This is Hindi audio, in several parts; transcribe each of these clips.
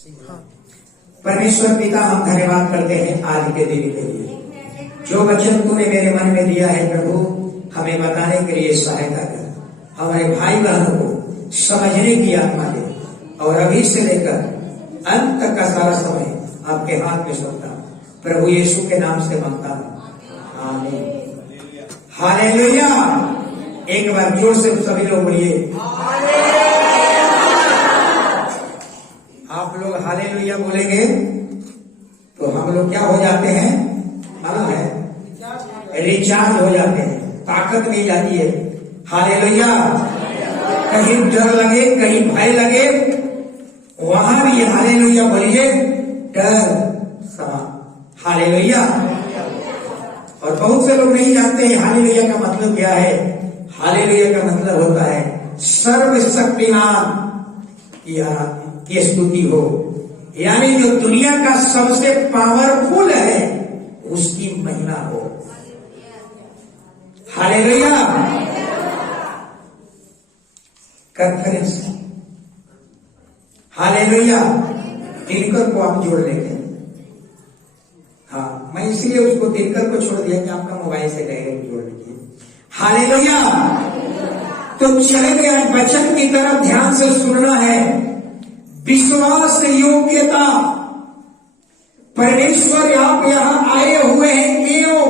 परमेश्वर पिता, हम धन्यवाद करते हैं आज के दिन के लिए। जो वचन तूने मेरे मन में दिया है प्रभु, हमें बताने के लिए सहायता कर। हमारे भाई बहनों को समझने की आत्मा दे, और अभी से लेकर अंत तक का सारा समय आपके हाथ में सौंपता हूं। प्रभु यीशु के नाम से मांगता हूं, आमीन। हालेलुया। एक बार जोर से सभी लोग बोलिए। आप लोग हालेलुया बोलेंगे तो हम लोग क्या हो जाते हैं मालूम है? रिचार्ज हो जाते हैं, ताकत मिल जाती है। हालेलुया। कहीं डर लगे, कहीं भय लगे, वहां भी हालेलुया बोलिए, डर सा। हालेलुया। और बहुत से लोग नहीं जानते हैं हालेलुया का मतलब क्या है। हालेलुया का मतलब होता है सर्वशक्तिमान की स्तुति हो, यानी जो दुनिया का सबसे पावरफुल है उसकी महिमा हो। हालेलुया। Conference, hallelujah. दिनकर को आप जोड़ लेंगे। हाँ, मैं इसलिए उसको दिनकर को छोड़ दिया कि आपका मोबाइल से डायरेक्ट जोड़ लीजिए। हालेलुया। तो चले गए वचन की तरफ ध्यान से सुनना है। विश्वास योग्यता। परमेश्वर आप यहां आए हुए हैं क्यों?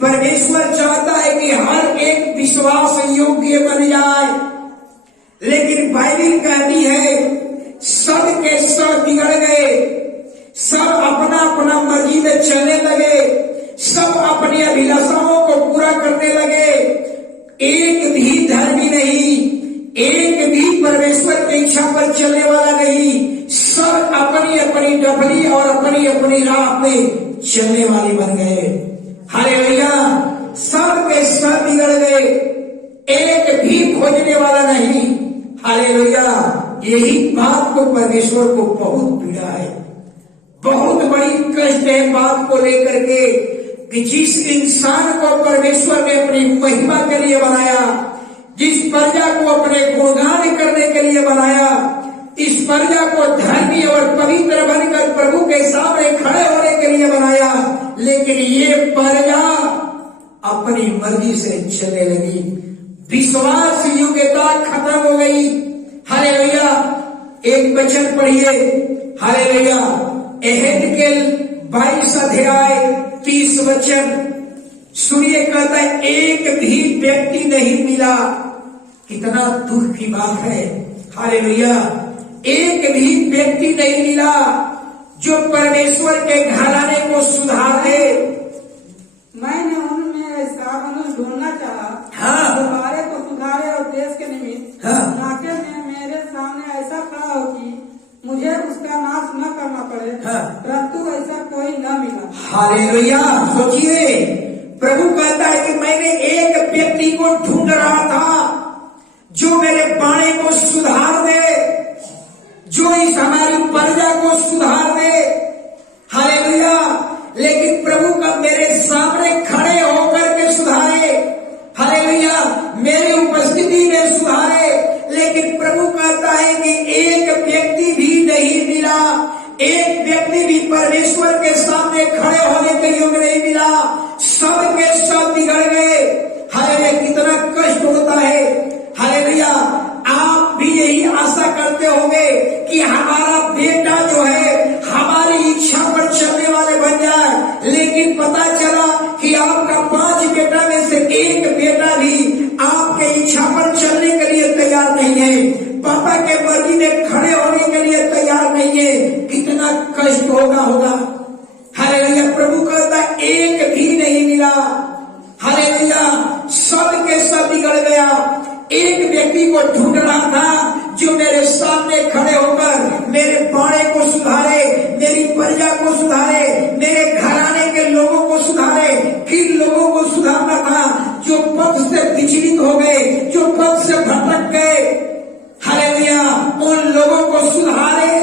परमेश्वर चाहता है कि हर एक विश्वास योग्य बन जाए, लेकिन बाइबल कहती है सब के सब बिगड़ गए, सब अपना अपना मर्जी में चलने लगे, सब अपनी अभिलाषाओं को पूरा करने लगे। एक भी धर्मी नहीं, एक भी परमेश्वर की इच्छा पर चलने वाला नहीं। सब अपनी अपनी डफली और अपनी अपनी राह पे चलने वाले बन गए। हालेलुया। सब के सब बिगड़ गए, एक भी खोजने वाला नहीं। हालेलुया। यही बात को परमेश्वर को बहुत पीड़ा है, बहुत बड़ी कष्ट है बात को लेकर के कि जिस इंसान को परमेश्वर ने अपनी महिमा के लिए बनाया, जिस प्रजा को अपने गुणगान करने के लिए बनाया, इस प्रजा को धर्मी और पवित्र बनकर प्रभु के सामने खड़े होने के लिए बनाया, लेकिन ये प्रजा अपनी मर्जी से चलने लगी। विश्वास योग्यता खत्म हो गई। हालेलुया। एक वचन पढ़िए। हालेलुया। एहेजकेल 22 अध्याय 30 वचन सुनिए। कहता है एक भी व्यक्ति नहीं मिला। कितना दुख की बात है। हालेलुया। एक भी व्यक्ति नहीं मिला जो परमेश्वर के घराने को सुधार दे। मैंने उनमें ऐसा मनुष्य ढूंढना चाहा, हाँ, सुधारे तो सुधारे और देश के निमित्त हाँ, नाके में मेरे सामने ऐसा खड़ा हो कि मुझे उसका नाश न करना पड़े, हाँ, परंतु ऐसा कोई न मिला। हालेलुया। सोचिए, प्रभु कहता है कि मैंने एक व्यक्ति को ढूंढ रहा था जो मेरे बाणे को सुधार दे, जो इस हमारी प्रजा को सुधार दे। हालेलुया। लेकिन प्रभु का मेरे सामने खड़े होकर के सुधारे। हालेलुया। मेरी उपस्थिति में सुधारे। लेकिन प्रभु कहता है कि एक व्यक्ति भी नहीं मिला, एक व्यक्ति भी परमेश्वर के सामने खड़े होने के योग्य नहीं मिला। सब के सब बिगड़ गए। हालेलुया। कितना कष्ट होता है। हालेलुया। आप भी यही आशा करते होंगे कि हमारा बेटा जो है हमारी इच्छा पर चलने वाले बन जाए, लेकिन पता चला कि आपका 5 बेटा में से एक बेटा भी आपके इच्छा पर चलने के लिए तैयार नहीं है, पापा के मर्जी में खड़े होने के लिए तैयार नहीं है। कितना कष्ट होगा। हालेलुया। प्रभु कहता एक भी नहीं मिला। हालेलुया। सब के सब बिगड़ गया। एक व्यक्ति को ढूंढ रहा था जो मेरे सामने खड़े होकर मेरे बाणे को सुधारे, मेरी प्रजा को सुधारे, मेरे घराने के लोगों को सुधारे। किन लोगों को सुधारना था? जो पथ से विचलित हो गए, जो पथ से भटक गए। हालेलुया। उन लोगों को सुधारे।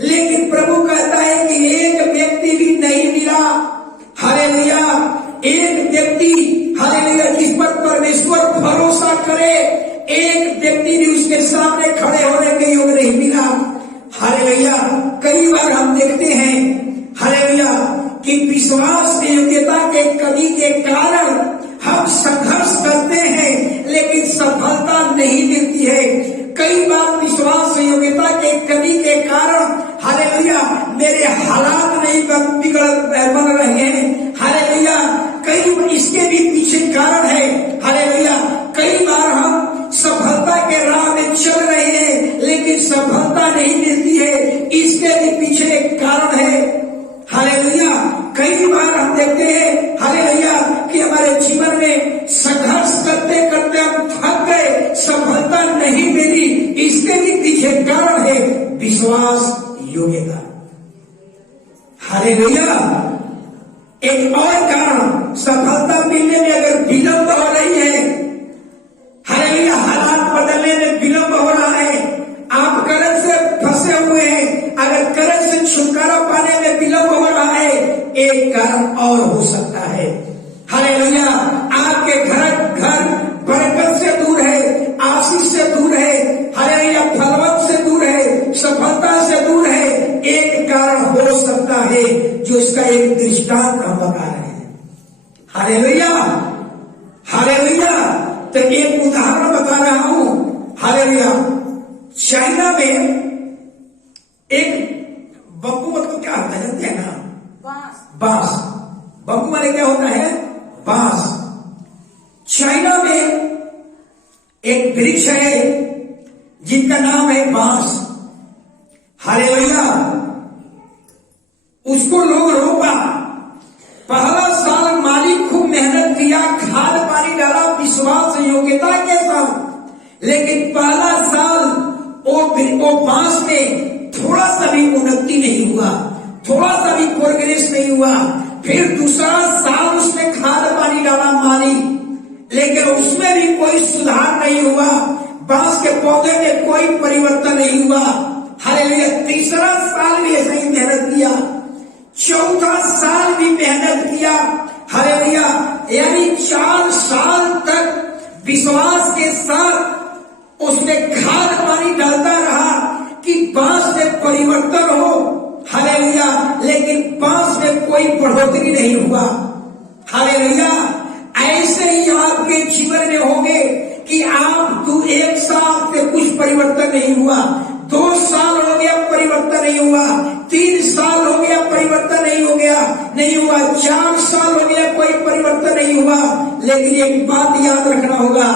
लेकिन प्रभु कहता है कि एक व्यक्ति भी नहीं मिला। हालेलुया। एक व्यक्ति, हालेलुया, जिस पर परमेश्वर भरोसा करे, एक व्यक्ति भी उसके सामने खड़े होने के योग्य नहीं मिला। हालेलुया। हालेलुया। कई बार हम देखते हैं हालेलुया कि विश्वास योग्यता के कमी के कारण हम संघर्ष करते हैं लेकिन सफलता नहीं मिलती है। कई बार विश्वास योग्यता के कमी के कारण हालेलुया मेरे हालात नहीं बन रहे हैं हालेलुया। कई इसके भी पीछे कारण है हालेलुया। कई बार हम सफलता के राह में चल रहे हैं लेकिन सफलता नहीं मिलती है, इसके भी पीछे एक कारण है हालेलुया। कई बार हम देखते हैं हालेलुया कि हमारे जीवन में संघर्ष करते करते हम थक गए, सफलता नहीं मिली, इसके भी पीछे कारण है विश्वास योग्यता हालेलुया। एक और कारण सफलता मिलने में अगर विलंब हो रही है हालेलुया, हालात बदलने में विलंब हो रहा है, आप कर्ज से फंसे हुए हैं, अगर कर्ज से छुटकारा पाने में विलंब हो रहा है, एक कारण और हो सकता है हालेलुया। आपके घर बरकत से दूर है, आशीष से दूर है हालेलुया, फलवत से दूर है, सफलता से दूर है, एक कारण हो सकता है जो इसका एक दृष्टांत हम बता रहे हैं हालेलुया हालेलुया। तो एक उदाहरण बता रहा हूं हालेलुया। चाइना में एक बम्बू मतलब क्या होता है जानते हैं ना? बांस। बम्बू वाले क्या होता है? बांस। चाइना में एक वृक्ष है जिनका नाम है बांस हालेलुया। उसको लोग रोपा, पहला साल मालिक खूब मेहनत किया, खाद पानी डाला विश्वास योग्यता के साथ, लेकिन पहला साल वो बांस में थोड़ा सा भी उन्नति नहीं हुआ, थोड़ा सा भी प्रोग्रेस नहीं हुआ। फिर दूसरा साल उसमें खाद पानी डाला मालिक, लेकिन उसमें भी कोई सुधार नहीं हुआ, बांस के पौधे में कोई परिवर्तन नहीं हुआ हालेलुया। तीसरा साल भी ऐसे ही मेहनत किया, चौथा साल भी मेहनत किया हालेलुया। यानी 4 साल तक विश्वास के साथ उसने खाद पानी डालता रहा कि बांस में परिवर्तन हो हालेलुया, लेकिन बांस में कोई बढ़ोतरी नहीं हुआ हालेलुया। ऐसे ही आपके जीवन में होंगे कि आप 1 साल से कुछ परिवर्तन नहीं हुआ, 2 साल हो गया परिवर्तन नहीं हुआ, 3 साल हो गया परिवर्तन नहीं हुआ, 4 साल हो गया कोई परिवर्तन नहीं हुआ। लेकिन एक बात याद रखना होगा,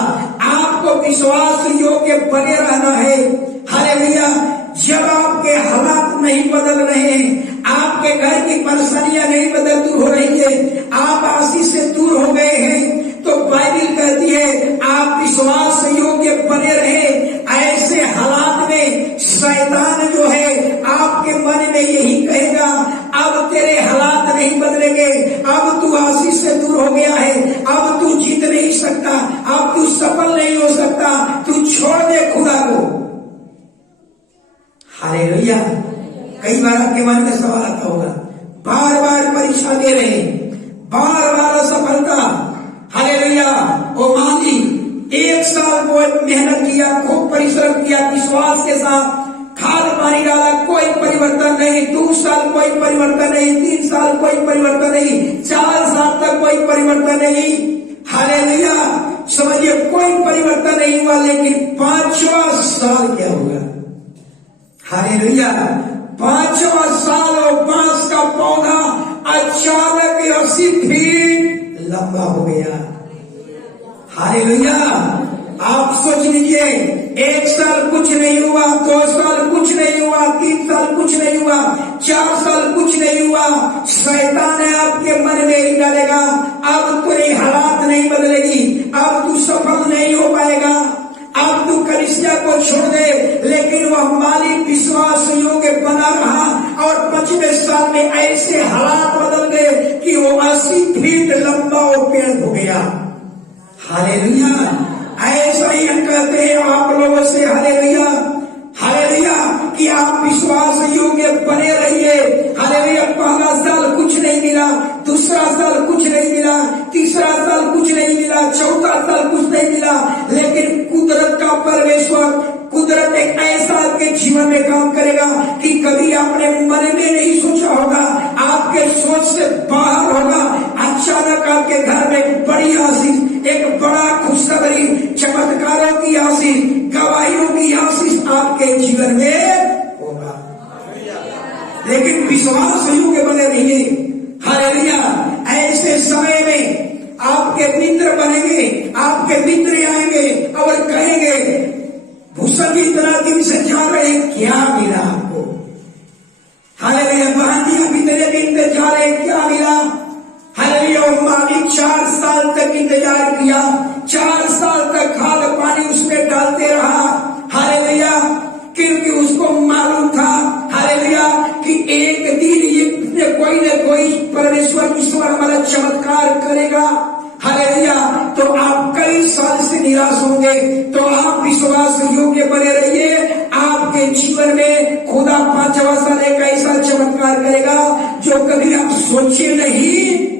आपको विश्वास योग्य बने रहना है हालेलुया। जब आपके हालात नहीं बदल रहे हैं, आपके घर की परेशानियां नहीं दूर हो रही है, आप आशीष से दूर हो गए हैं, तो बाइबल कहती है आप विश्वास योग्य बने रहे। ऐसे हालात में शैतान जो है आपके मन में यही कहेगा, अब तेरे हालात नहीं बदलेंगे, अब तू आशीष से दूर हो गया है, अब तू जीत नहीं सकता, अब तू सफल नहीं हो सकता, तू छोड़ दे खुदा को हालेलुया। कई बार आपके मन में सवाल आता होगा, बार बार परीक्षा दे रहे, बार बार असफलता हालेलुया। वो मान ली 1 साल वो मेहनत किया, खूब परिश्रम किया, विश्वास के साथ खाद पानी डाला, कोई परिवर्तन नहीं, 2 साल कोई परिवर्तन नहीं, 3 साल कोई परिवर्तन नहीं, 4 साल तक कोई परिवर्तन नहीं हालेलुया। समझिए कोई परिवर्तन नहीं हुआ, लेकिन 5वां साल क्या हुआ हालेलुया। 5वां साल और बांस का पौधा अचानक 80 फीट लंबा हो गया हालेलुया। आप सोच लीजिए, 1 साल कुछ नहीं हुआ, 2 साल कुछ नहीं हुआ, 3 साल कुछ नहीं हुआ, 4 साल कुछ नहीं हुआ, शैतान है आपके मन में ही डालेगा, अब तेरी हालात नहीं बदलेगी, अब तू सफल नहीं हो पाएगा, अब तू कलीसिया को छोड़ दे। लेकिन वह मालिक विश्वास योग्य बना रहा और 25वें साल में ऐसे हालात बदल गए कि वो 80 फीट लंबा वो पेड़ हो गया हालेलुया। ऐसा ही हम कहते हैं आप लोगों से हालेलुया हालेलुया कि आप विश्वास योग्य बने रहिए हालेलुया। पहला साल कुछ नहीं मिला, दूसरा साल कुछ नहीं मिला, तीसरा साल कुछ नहीं मिला, चौथा साल कुछ नहीं मिला, लेकिन कुदरत का परमेश्वर, कुदरत एक ऐसा आपके जीवन में काम करेगा कि कभी लेकिन विश्वास योग्य बने रहिए। हालेलुया। ऐसे समय में आपके मित्र बनेंगे, आपके मित्र आएंगे और कहेंगे, भूषण भी इतना दिन से जा रहे, क्या मिला आपको? हालेलुया। बहनियां भी तेरे भी इंतजार है, क्या मिला? हालेलुया। मालिक 4 साल तक इंतजार किया, 4 साल तक खाद पानी उसमें डालते रहा। हालेलुया। क्योंकि उसको मालूम था, हालेलुया, कि एक दिन ये कोई न कोई परमेश्वर ईश्वर हमारा चमत्कार करेगा। हालेलुया। तो आप कई साल से निराश होंगे, तो आप विश्वास योग्य बने रहिए। आपके जीवन में खुदा 5वां साल एक ऐसा चमत्कार करेगा जो कभी आप सोचे नहीं।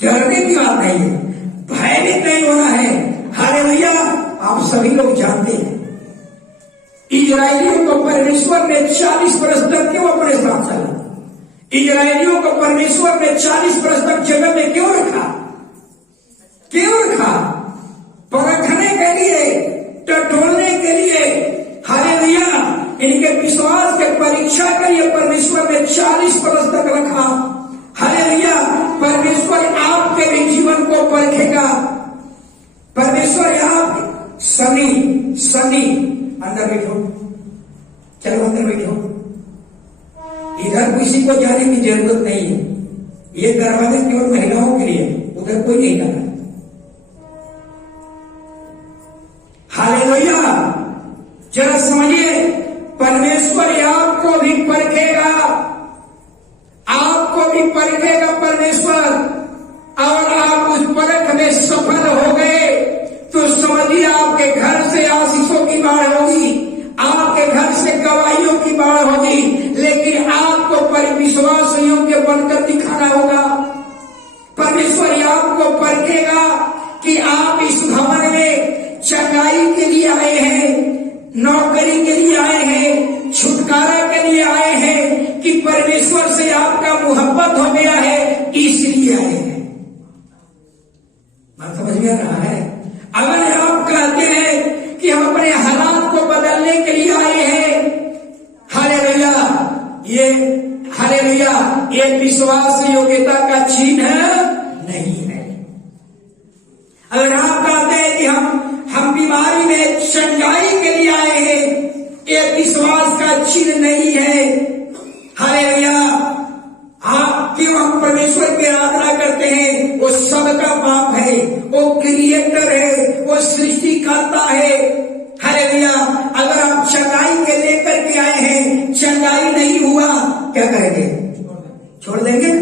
डरने की बात नहीं है, भयभीत नहीं होना है। हालेलुया। आप सभी लोग जानते हैं इजरायलियों को परमेश्वर ने 40 वर्ष तक क्यों अपने साथ चला? इजरायलियों को परमेश्वर ने 40 वर्ष तक जगह में क्यों रखा? क्यों रखा? परखने के लिए, टटोलने के लिए। हालेलुया। इनके विश्वास के परीक्षा के लिए परमेश्वर ने 40 वर्ष तक रखा। हालेलुया। परमेश्वर आपके भी जीवन को परखेगा। परमेश्वर आप सनी अंदर बैठो, चलो अंदर बैठो। इधर किसी को जाने की जरूरत नहीं है, ये दरवाजे केवल महिलाओं के लिए, उधर कोई नहीं जाना। हालेलुया। जरा समझिए, परमेश्वर आपको भी परखेगा, आपको भी परखेगा परमेश्वर। और आप उस परख में सफल हो गए तो समझिए आपके घर से आशीषों की बाढ़ होगी, आपके घर से गवाहियों की बाढ़ होगी। लेकिन आपको विश्वास योग्य बनकर दिखाना होगा। परमेश्वर आपको परखेगा कि आप इस भवन में चंगाई के लिए आए हैं, नौकरी के लिए आए हैं, छुटकारा के लिए आए हैं, कि परमेश्वर से आपका मोहब्बत हो गया है इसलिए आए हैं। बात समझ में आ रहा है? अगर आप कहते हैं कि हम अपने हालात को बदलने के लिए आए हैं, हालेलुया, ये विश्वास योग्यता का चिन्ह नहीं है। अगर आप कहते हैं कि हम बीमारी में चंगाई के लिए आए हैं, ये विश्वास का चिन्ह नहीं है। हालेलुया। आप क्यों हम परमेश्वर की आराधना करते हैं? वो सबका बाप है, वो क्रिएटर है, वो सृष्टिकर्ता है। हालेलुया। अगर आप चंगाई के लेकर के आए हैं, चंगाई नहीं हुआ, क्या करेंगे? छोड़ देंगे?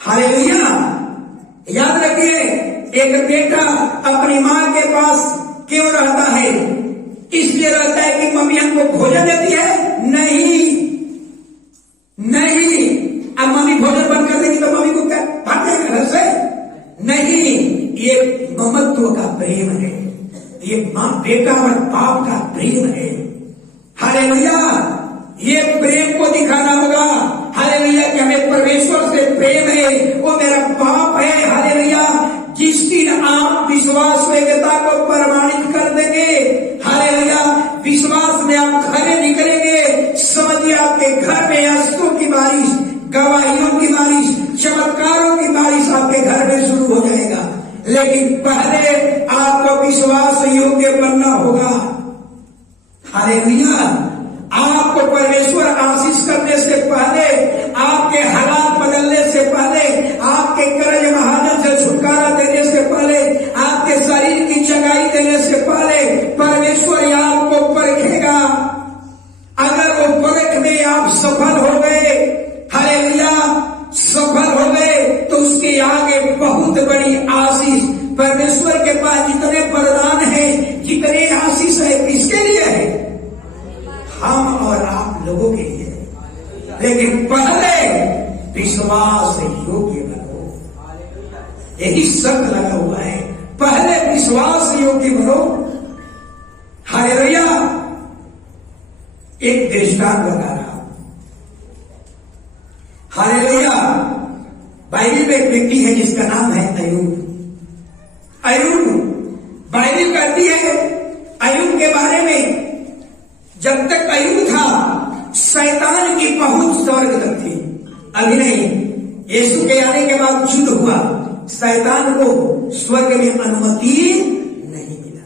हालेलुया। याद रखिए, एक बेटा अपनी मां के पास क्यों रहता है? इसलिए रहता है कि मम्मी हमको भोजन देती है? नहीं। अब मम्मी भोजन बंद कर देगी तो मम्मी को क्या भाग जाएगा घर से? नहीं। ये ममत्व का प्रेम है, ये मां बेटा और बाप का प्रेम है। हालेलुया। ये प्रेम को दिखाना होगा। हालेलुया। कि हमें परमेश्वर से प्रेम है, वो मेरा बाप है। हालेलुया। जिस दिन आप विश्वास योग्यता को प्रमाणित कर देंगे, हालेलुया, विश्वास में आप खड़े निकलेंगे, समझिए आपके घर में आंसुओं की बारिश, गवाहियों की बारिश, चमत्कारों की बारिश आपके घर में शुरू हो जाएगा। लेकिन पहले आपको विश्वास योग्य बनना होगा। हालेलुया। आपको परमेश्वर आशीष करने से पहले, आपके हालात बदलने से पहले, आपके कर्ज महाजन से छुटकारा देने से पहले, आपके शरीर की चंगाई देने से पहले परमेश्वर आपको परखेगा। अगर वो परख में आप सफल हो गए, हालेलुया, सफल हो गए, तो उसके आगे बहुत बड़ी आशीष। परमेश्वर के पास जितने वरदान है, जितने आशीष है, किसके लिए है? हम और आप लोगों के लिए। लेकिन पहले विश्वास योग्य बनो। यही शब्द लगा हुआ है, पहले विश्वास योग्य बनो। हालेलुया। एक दृष्टांत बता रहा हूं। हालेलुया। बाइबल में एक व्यक्ति है जिसका नाम है अय्यूब। अय्यूब, बाइबल कहती है अय्यूब के बारे में, जब तक अय्यूब था शैतान की पहुंच स्वर्ग तक थी, अभी नहीं। यीशु के आने के बाद युद्ध हुआ, शैतान को स्वर्ग में अनुमति नहीं मिला।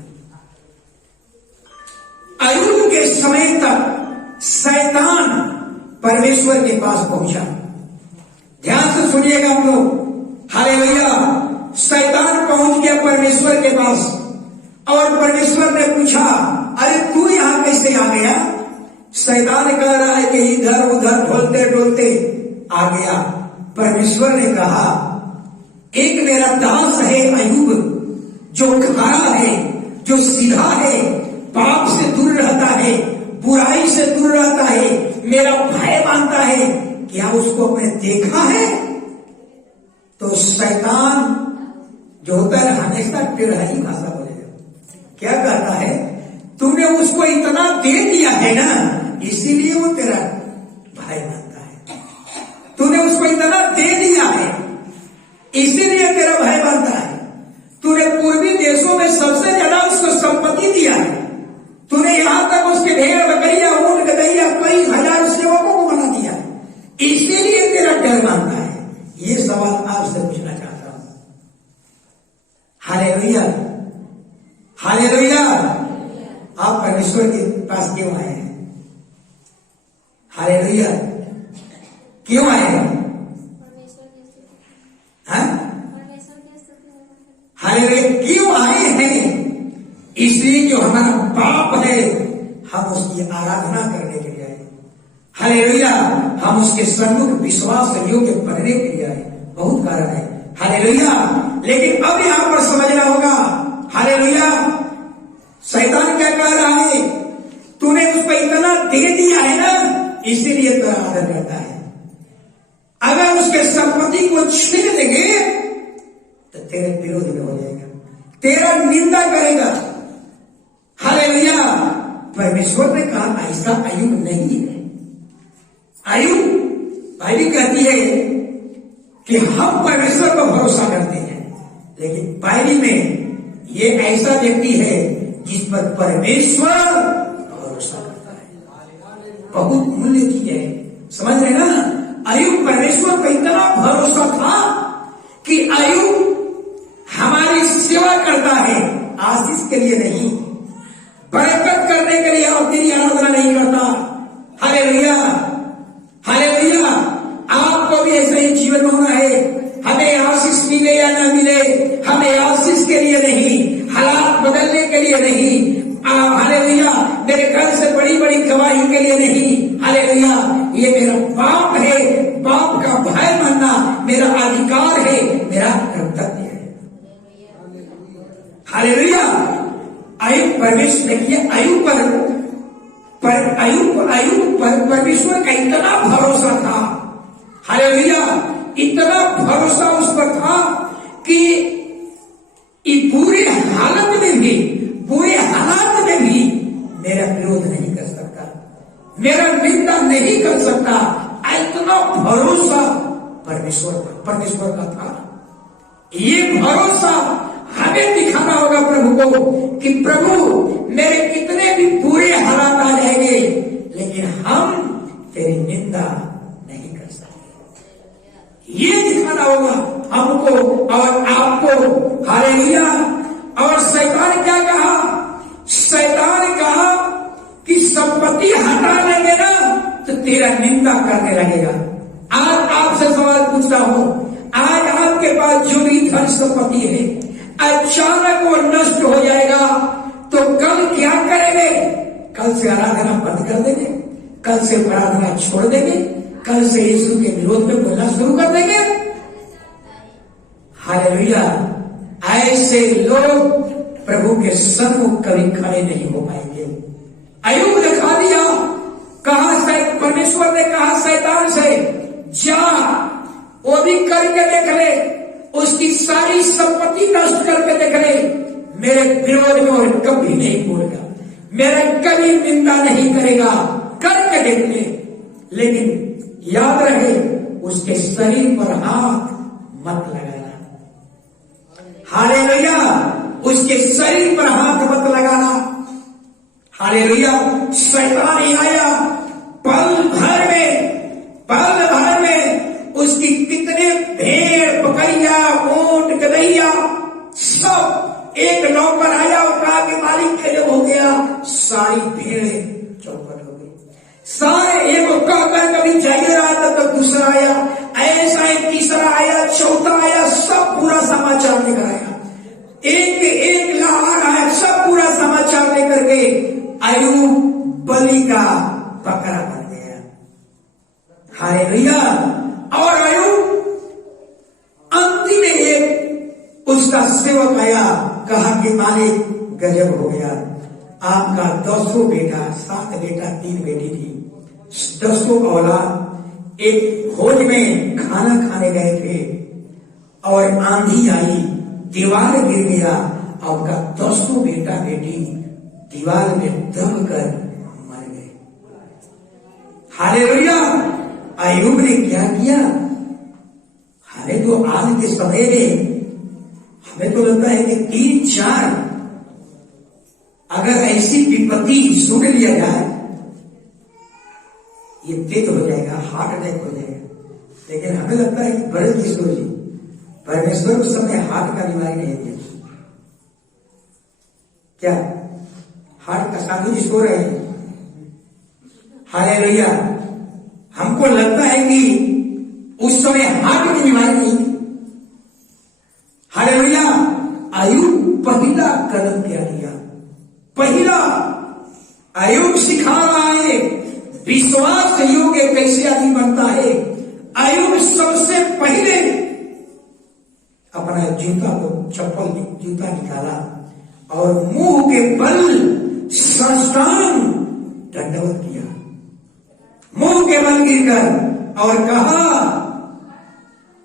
अय्यूब के समय तक शैतान परमेश्वर के पास पहुंचा। ध्यान से सुनिएगा हम लोग, हालेलुया। शैतान पहुंच गया परमेश्वर के पास और परमेश्वर ने पूछा, अरे तू यहां कैसे आ गया? शैतान कह रहा है कि इधर उधर ढोलते डोलते आ गया। परमेश्वर ने कहा, एक मेरा दास है अय्यूब, जो खरा है, जो सीधा है, पाप से दूर रहता है, बुराई से दूर रहता है, मेरा भय मानता है। क्या उसको आपने देखा है? तो शैतान जो होता है हमेशा टेढ़ा ही भाषा बोलेगा। क्या कहता है? तूने उसको इतना दे दिया है ना, इसीलिए वो तेरा भाई मानता है। तूने उसको इतना दे दिया है, इसीलिए तेरा भाई मानता है। तूने पूर्वी देशों में सबसे ज्यादा उसको संपत्ति दिया है। तूने यहां तक उसके भेड़ बकरियां ऊंट गदैया कई हजार सेवकों को बना दिया है, इसीलिए तेरा डर मानता है। ये सवाल आपसे पूछना चाहता हूं। Hallelujah, hallelujah. आप परमेश्वर के पास क्यों आए हैं? हालेलुया, क्यों आए हैं? हालेलुया, क्यों आए हैं? इसलिए जो हमारा बाप है, हम उसकी आराधना करने के लिए आए। हालेलुया, हम उसके सन्मुख विश्वास योग्य बनने के लिए आए। बहुत कारण है। हालेलुया। लेकिन अब यहां पर समझना होगा, हालेलुया, शैतान क्या कह रहा है? तूने उसको इतना दे दिया है ना, इसीलिए तेरा आदर करता है। अगर उसके संपत्ति को छीन देंगे तो तेरे विरोध में हो जाएगा, तेरा निंदा करेगा। हालेलुया। परमेश्वर ने कहा ऐसा अय्यूब नहीं है। अय्यूब बाइबल कहती है कि हम परमेश्वर पर भरोसा करते हैं, लेकिन बाइबल में ये ऐसा व्यक्ति है जिस पर परमेश्वर भरोसा करता है। बहुत मूल्य चीज है, समझ रहे ना? अय्यूब परमेश्वर पर इतना भरोसा था कि अय्यूब हमारी सेवा करता है, आशीष के लिए नहीं, बरकत करने के लिए और तेरी आराधना नहीं करता। Hallelujah, hallelujah. आपको भी ऐसा ही जीवन होना है। हमें आशीष मिले या ना मिले, हमें आशीष के लिए नहीं, हालात बदलने के लिए नहीं, हालेलुया, मेरे घर से बड़ी बड़ी गवाही के लिए नहीं। हालेलुया, ये मेरा पाप है, पाप का भय मानना मेरा अधिकार है, मेरा कर्तव्य है। हालेलुया। अय्यूब परमेश्वर, देखिए अय्यूब पर परमेश्वर का इतना भरोसा था। हालेलुया, इतना भरोसा उस पर था कि बुरे हालत में भी, बुरे हालात में भी मेरा विरोध नहीं कर सकता, मेरा निंदा नहीं कर सकता। इतना भरोसा परमेश्वर का था। ये भरोसा हमें दिखाना होगा प्रभु को कि प्रभु मेरे कितने भी बुरे हालात आ जाएंगे, लेकिन हम तेरी निंदा नहीं कर सकते। ये दिखाना होगा हमको और आपको। हालेलुया। और शैतान क्या कहा? शैतान ने कहा कि संपत्ति हटा लेंगे ना तो तेरा निंदा करने लगेगा। आज आपसे सवाल पूछता हूं, आज आपके पास जो भी धन संपत्ति है अचानक वो नष्ट हो जाएगा तो कल क्या करेंगे? कल से आराधना बंद कर देंगे, कल से प्रार्थना छोड़ देंगे, कल से यीशु के विरोध में बोलना शुरू कर देंगे। हालेलुया। ऐसे लोग प्रभु के सन्मुख कभी खड़े नहीं हो पाएंगे। अय्यूब ने खा दिया, कहा परमेश्वर ने कहा शैतान से, जा वो भी करके देख ले, उसकी सारी संपत्ति नष्ट करके देख ले, मेरे विरोध में और कभी नहीं बोलेगा, मेरा कभी निंदा नहीं करेगा, करके देख ले। लेकिन याद रहे उसके शरीर पर हाथ मत लगाना। हालेलुया। उसके शरीर पर हाथ मत लगाना। हालेलुया। शैतान ही आया, पल भर में उसकी कितने भेड़ बकरिया ऊंट गदहिया सब, एक नौकर आया और कहा कि मालिक खराब हो गया, सारी भेड़ें चौपट हो गई। सारे एक कहकर कभी जाइए रहा था तो दूसरा आया, ऐसा एक तीसरा आया, चौथा आया, सब पूरा समाचार लेकर आया, एक लाख आया, सब पूरा समाचार लेकर के अय्यूब बलि का बकरा बन गया। हालेलुया। और अय्यूब अंतिम एक उसका सेवक आया, कहा कि मालिक गजब हो गया, आपका 10 बेटा, 7 बेटा 3 बेटी थी, 10 औलाद एक भोज में खाना खाने गए थे और आंधी आई, दीवार गिर गया और उनका 10 बेटा बेटी दीवार में दब कर मर गए। हालेलुया। अय्यूब ने क्या किया? हमें तो आज के समय में हमें तो लगता है कि 3-4 अगर ऐसी विपत्ति सुन लिया जाए ये डेथ हो जाएगा, हार्ट अटैक हो जाएगा। लेकिन हमें लगता है कि बड़े किशोर जी, परमेश्वर उस समय हार्ट का बीमारी नहीं दिया। क्या हार्ट का साधु जी सो रहे हैं? हालेलुया। हमको लगता है कि उस समय हार्ट की बीमारी नहीं थी। हालेलुया। अय्यूब पहला कदम क्या लिया? पहला अय्यूब सिखा रहा है विश्वास योग्य कैसे आदमी बनता है। अय्यूब सबसे पहले अपना जूता को जूता निकाला और मुंह के बल साष्टांग दंडवत किया, मुंह के बल गिरकर और कहा,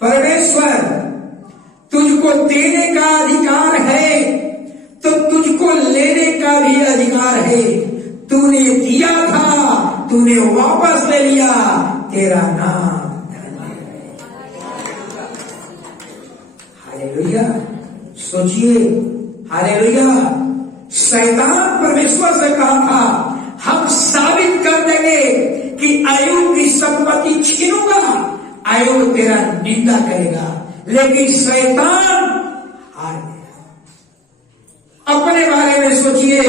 परमेश्वर तुझको देने का अधिकार है तो तुझको लेने का भी अधिकार है। तूने दिया था, तूने वापस ले लिया, तेरा नाम धन्य है। हालेलुया। सोचिए, हालेलुया। शैतान परमेश्वर से कहा था, हम साबित कर देंगे कि अय्यूब की संपत्ति छीनूंगा, अय्यूब तेरा निंदा करेगा। लेकिन शैतान हार गया। अपने बारे में सोचिए।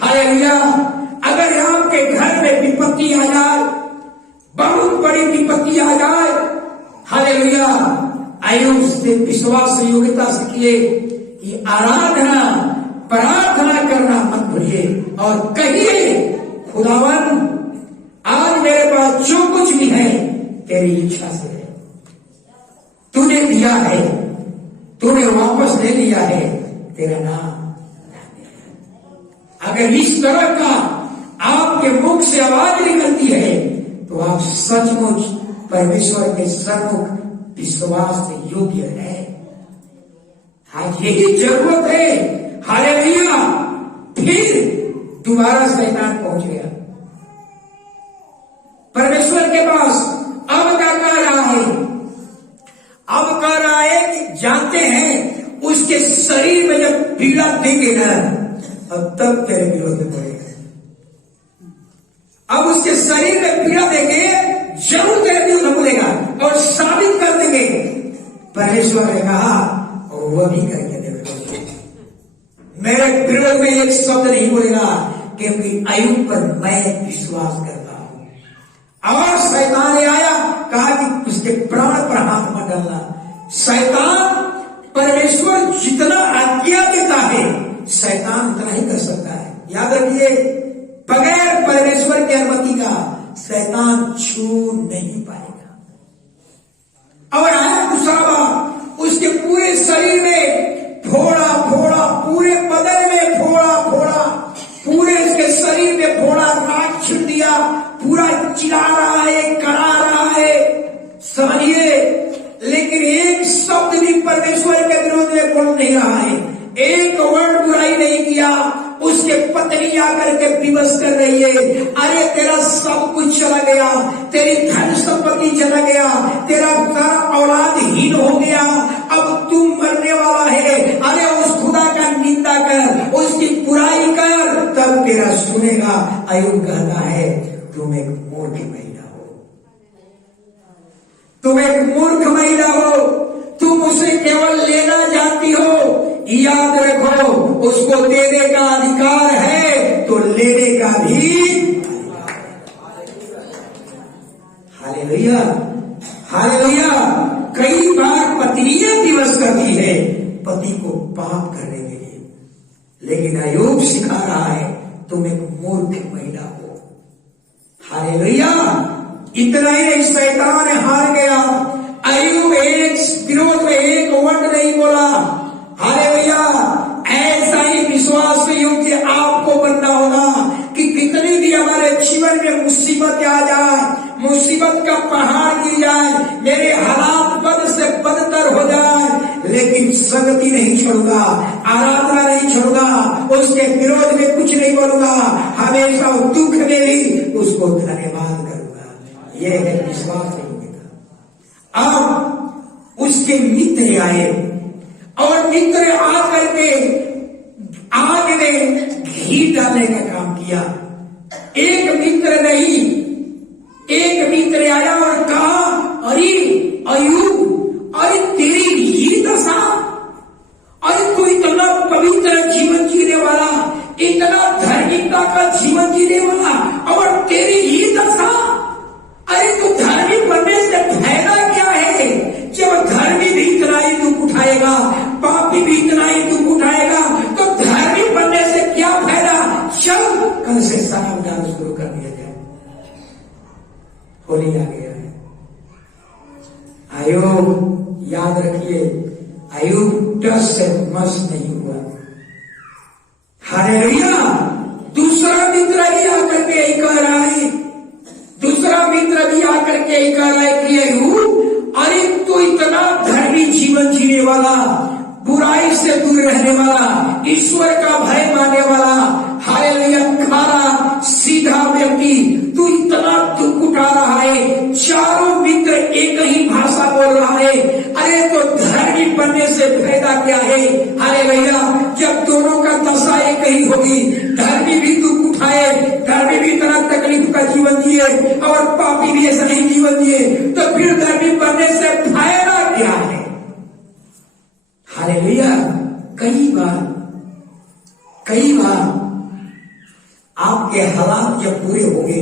हालेलुया। अगर आपके घर में विपत्ति आ जाए, बहुत बड़ी विपत्ति आ जाए, हालेलुया, अय्यूब से विश्वास योग्यता सीखिए कि आराधना प्रार्थना करना मत भूलिए और कहिए, खुदावन आज मेरे पास जो कुछ भी है तेरी इच्छा से है, तूने दिया है, तूने वापस ले लिया है, तेरा नाम। अगर इस तरह का आपके मुख से आवाज निकलती है तो आप सचमुच परमेश्वर के सम्मुख विश्वास योग्य है। आज यही जरूरत है। हालेलुया। फिर दोबारा शैतान पहुंच गया परमेश्वर के पास। अब क्या कह रहा है? अब कह रहा है कि जानते हैं उसके शरीर में जब पीड़ा देंगे ना, अब तब तेरे विरोध में पड़ेगा। अब उसके शरीर में पीड़ा देंगे, जरूर तेरे विरोध में बोलेगा और साबित कर देंगे। परमेश्वर ने कहा और वह भी करके देगा। मेरे विरोध में एक शब्द नहीं बोलेगा, क्योंकि अय्यूब पर मैं विश्वास करता हूं। और शैतान ने आया, कहा कि उसके प्राण पर हाथ मत डालना। शैतान परमेश्वर जितना आज्ञा देता है, शैतान उतना ही कर सकता है। याद रखिए, बगैर परमेश्वर की अनुमति का शैतान छू नहीं पाएगा। और आया दूसरा बात, उसके पूरे शरीर में फोड़ा फोड़ा, पूरे बदन में फोड़ा फोड़ा, पूरे उसके शरीर में फोड़ा, राख छिड़ दिया, पूरा चिल्ला रहा है, करा रहा है, समझिए। लेकिन एक शब्द भी परमेश्वर के विरोध में बोल नहीं रहा है, एक वर्ड बुराई नहीं किया। उसके पत्नी आकर के विवश कर रही है, अरे तेरा सब कुछ चला गया, तेरी धन संपत्ति चला गया, तेरा सारा औलादहीन हो गया, अब तू मरने वाला है। अरे उस खुदा का निंदा कर, उसकी बुराई कर, तब तेरा सुनेगा। अय्यूब कहता है तुम एक मूर्ख महिला हो, तुम एक मूर्ख महिला हो, तुम उसे केवल लेना जानती हो। याद रखो, उसको देने का अधिकार है तो लेने का भी। Hallelujah, hallelujah. कई बार पत्नियां दिवस करती है पति को पाप करने के लिए, लेकिन अय्यूब सिखा रहा है तुम एक मूर्ख महिला हो। हालेलुया। इतना ही नहीं, शैतान हार गया। अय्यूब एक विरोध में एक वर्ड नहीं बोला। हालेलुया। ऐसा ही विश्वास योग्य आपको बनना होगा कि कितनी भी हमारे जीवन में मुसीबत आ जाए, मुसीबत का पहाड़ गिर जाए, मेरे हालात बद से बदतर हो जाए, लेकिन संगति नहीं छोड़ूंगा, आराधना नहीं छोड़ूंगा, उसके विरोध में कुछ नहीं बोलूंगा, हमेशा दुख में भी उसको धन्यवाद करूंगा। यह है विश्वास योग्यता। अब उसके मित्र आए और मित्र आकर के आग में घी डालने का काम किया। एक मित्र नहीं, एक मित्र आया और कहा अरे अय्यूब, अरे तेरी ही दशा, अरे तू इतना पवित्र जीवन जीने वाला, इतना धार्मिकता का जीवन जीने वाला, और तेरी ही दशा। अरे तू धार्मिक बनने से फायदा क्या है, जब धर्मी भी इतना ही दुख उठाएगा, पापी भी इतना ही दुख उठाएगा, तो धार्मिक बनने से क्या फायदा। चल कल से शराब डालना शुरू कर दिया जाए। होली आ गया है। अय्यूब याद रखिए, अय्यूब टस से मस्त नहीं हुआ। हालेलुया। दूसरा मित्र भी आकर के यही कह रहा है, दूसरा मित्र भी आकर के यही कह रहा है कि अय्यूब, अरे तू इतना धर्मी जीवन जीने वाला, बुराई से दूर रहने वाला, ईश्वर का भय मानने वाला, हालेलुया, खारा सीधा व्यक्ति, तू इतना दुख उठा रहा है, चारों मित्र एक ही भाषा बोल रहा है। अरे तो धर्मी बनने से फायदा क्या है। हालेलुया। जब दोनों का दशा एक ही होगी, धर्मी भी दुख उठाए, धर्मी भी तरह तकलीफ का जीवन जिए और पापी भी ऐसा ही जीवन जिए, तो फिर धर्मी बनने से फायदा क्या है। हालेलुया। कई बार आपके हालात जब पूरे होंगे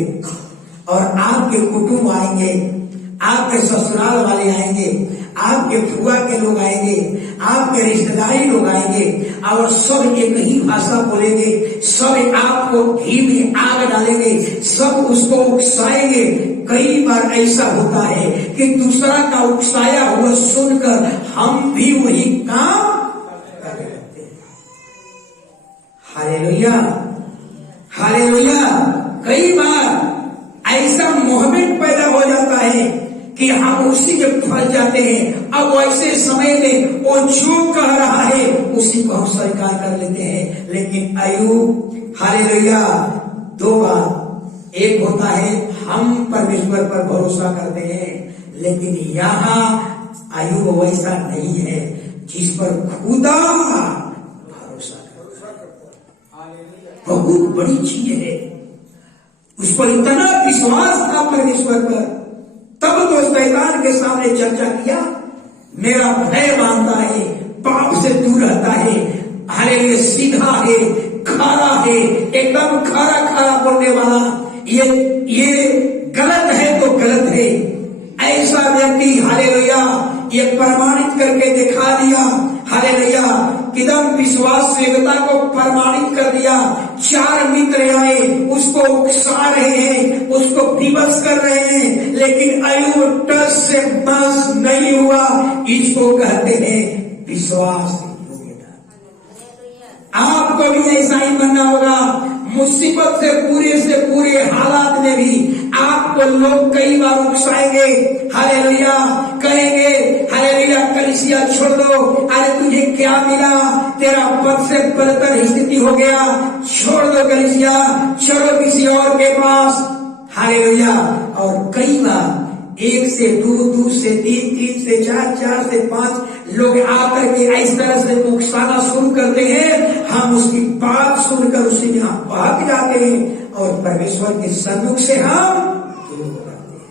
और आपके कुटुंब आएंगे, आपके ससुराल वाले आएंगे, आपके फुआ के लोग आएंगे, आपके रिश्तेदारी लोग आएंगे, और सब एक ही भाषा बोलेंगे, सब आपको घी में आग डालेंगे, सब उसको उकसाएंगे। कई बार ऐसा होता है कि दूसरा का उकसाया हुआ सुनकर हम भी वही काम करने लगते हैं। Hallelujah, hallelujah. कई बार ऐसा मोहमेंट पैदा हो जाता है कि हम उसी में फंस जाते हैं। अब ऐसे समय में वो जो कह रहा है उसी को हम स्वीकार कर लेते हैं। लेकिन अय्यूब, हालेलुया, दो बात, एक होता है हम परमेश्वर पर भरोसा करते हैं, लेकिन यहाँ अय्यूब वैसा नहीं है जिस पर खुदा भरोसा करता है। बहुत बड़ी चीज है, उस पर इतना विश्वास था परमेश्वर पर, तब तो शैतान के सामने चर्चा किया, मेरा भय मानता है, पाप से दूर रहता है, हालेलुया, सीधा है, खारा है, एकदम खारा खारा बोलने वाला, ये गलत है तो गलत है, ऐसा व्यक्ति, हालेलुया, ये प्रमाणित करके दिखा दिया। हालेलुया, किदम विश्वास योग्यता को प्रमाणित कर दिया। चार मित्र आए, उसको उकसा रहे हैं, उसको विवश कर रहे हैं, लेकिन अय्यूब टस से बस नहीं हुआ। इसको कहते हैं विश्वास योग्यता। आपको भी ऐसा ही बनना होगा। मुसीबत से पूरे हालात में भी आपको लोग कई बार उकसाएंगे, हालेलुया, कहेंगे, हालेलुया, कलीसिया छोड़ दो, अरे तुझे क्या मिला, तेरा पद से बदतर स्थिति हो गया, छोड़ दो कलीसिया, चलो किसी और के पास। हालेलुया। और कई बार 1 से 2, 2 से 3, 3 से 4, 4 से 5 लोग आकर के इस तरह से उकसाना शुरू करते हैं। हम उसकी बात सुनकर उसी में हम भाग जाते हैं और परमेश्वर के सन्मुख से हम दूर हो जाते हैं।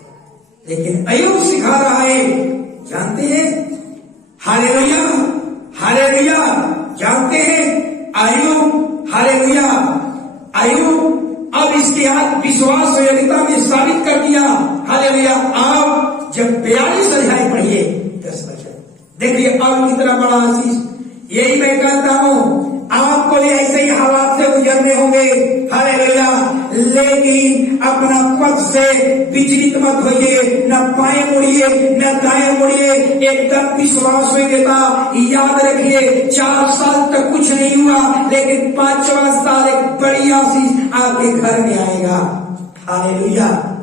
लेकिन अय्यूब सिखा रहा है, जानते हैं, हालेलुया, हालेलुया, जानते हैं अय्यूब, हालेलुया, अय्यूब अब इसके आत्मविश्वास और योग्यता में साबित कर दिया। हालेलुया। आप जब 42 अध्याय पढ़िए 10 वचन देखिए, अब कितना बड़ा आशीष। यही मैं कहता हूं, आपको भी ऐसे ही हालात से गुजरने होंगे। हालेलुया। लेकिन अपना पथ से विचलित मत होइए, न बाएं मुड़िए न दाएं मुड़िए, एकदम विश्वास योग्यता याद रखिए। 4 साल तक कुछ नहीं हुआ, लेकिन 5वां साल एक बड़ी आशीष आपके घर में आएगा। हालेलुया।